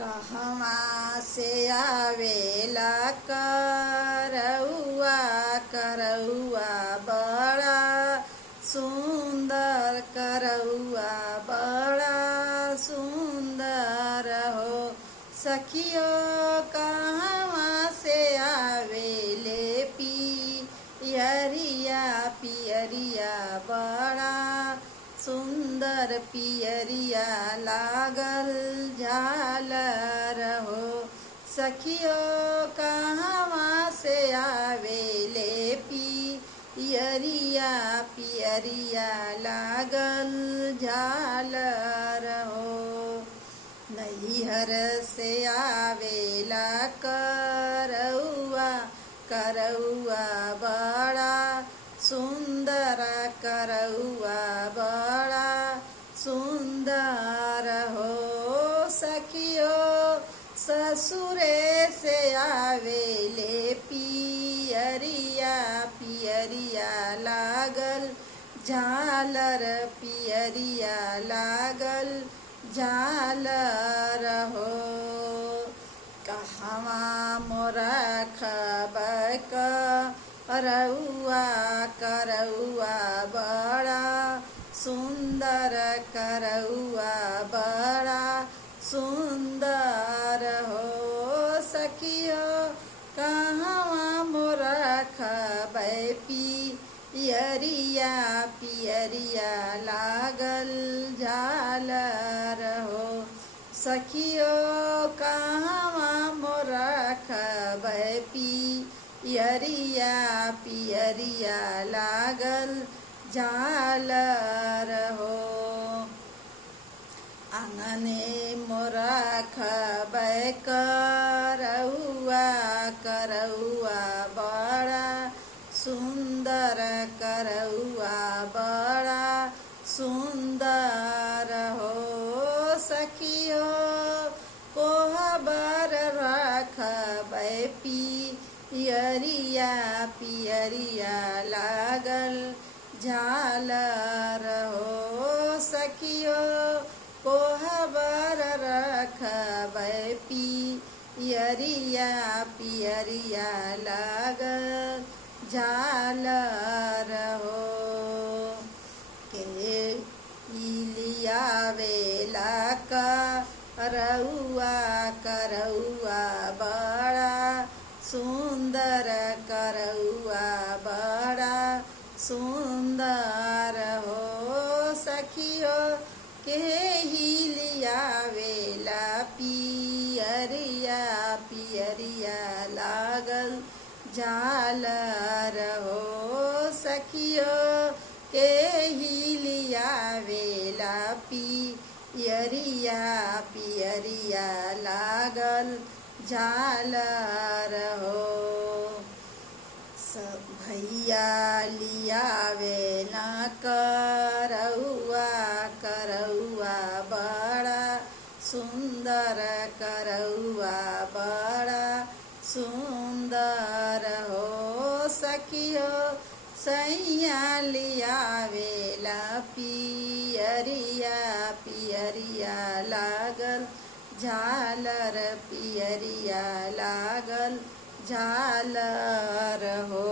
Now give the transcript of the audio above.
कहवा से आवेला करौआ करौआ बड़ा सुंदर करौआ बड़ा सुंदर हो। सखियो कहवा से आवेले पियरिया पियरिया बड़ा सुंदर पियरिया लागल झालर हो। सखियो कहवा से आवेले पियरिया पियरिया लागल झालर हो। नैहर से आवेला करौआ करौआ बड़ा सुंदर करौआ बड़ा सुंदर हो। सखियो ससुरे से आवेले पियरिया पियरिया लागल झालर पियरिया लागल झालर हो। कहवा मोरा खबक करौआ करौआ बड़ा सुंदर करौआ बड़ा सुंदर हो। सखियो कहवा मोरा खबै पियरिया पियरिया लागल झालर हो। सखियो कहवा मोरा खबै पियरिया पियरिया लागल झालर हो। आंगने मोरा खबै करौआ करौआ बड़ा सुंदर करौआ बड़ा सुंदर हो। सखियो कोहबर रखबै पियरिया पियरिया लागल झालर हो। सखियो कोहबर रखबै पियरिया पियरिया लागल झालर हो। के लियावेला करौआ करौआ बड़ा सुंदर करौआ बड़ा सुंदर हो। सखियो के लियावेला पियरिया पियरिया लागल झालर हो। सखियो के लियावेला पियरिया पियरिया लागल झालर हो। भैया लियावेला करौआ करौआ बड़ा सुंदर करौआ बड़ा सुंदर हो। सखियो सैया लियावेला पियरिया पियरिया लागल झालर पियरिया लागल झालर हो।